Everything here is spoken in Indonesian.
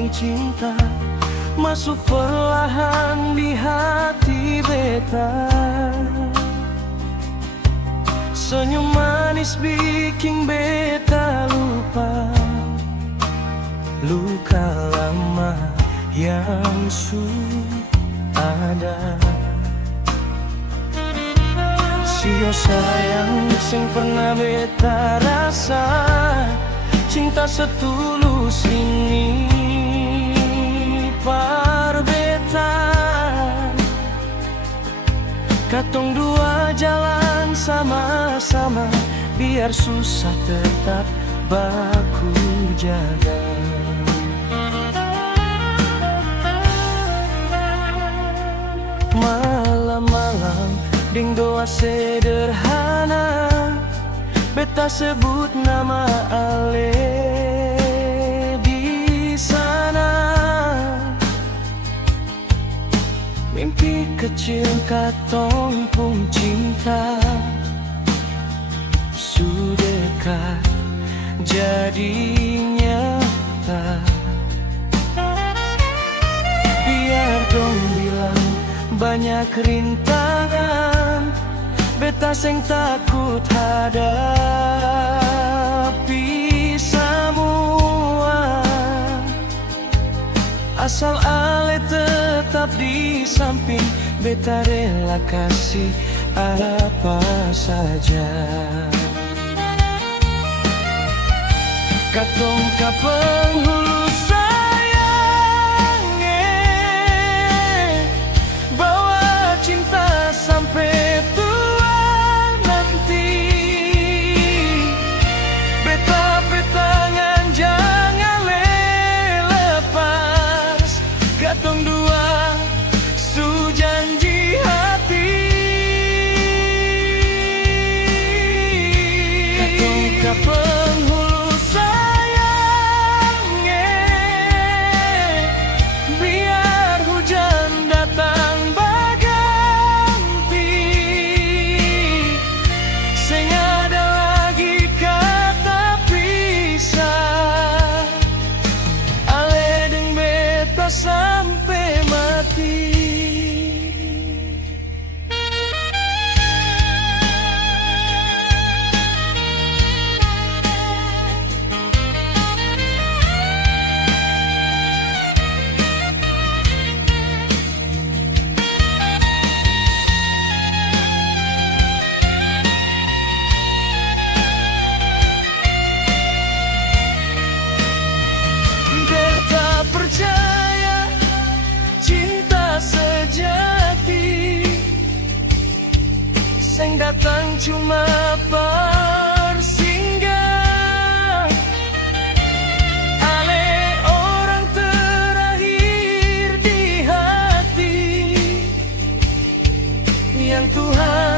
loteng cinta masuk perlahan di hati beta. Senyum manis bikin beta lupa luka lama yang sudah ada. Sio sayang sing pernah beta rasa, cinta setulus ini par beta. Katong dua jalan sama-sama, biar susah tetap baku jaga. Malam-malam ding doa sederhana, beta sebut nama Ale di sana. Mimpi kecil katong pun cinta sudekat jadi nyata. Biar dong bilang banyak rintangan, beta seng takut hadapi semua. Asal Ale tetap di samping, beta rela kasih apa saja. Katong ka penghulu sayang, bawa cinta sampai tua nanti. Beta petangan jangan lepas, katong dua su janji hati. Katong ka penghulu sayang, biar hujan datang berganti, seng ada lagi kata pisah. Ale deng beta sampai mati. Beta percaya cinta sejati seng datang cuma bersinggah. Ale orang terakhir di hati yang Tuhan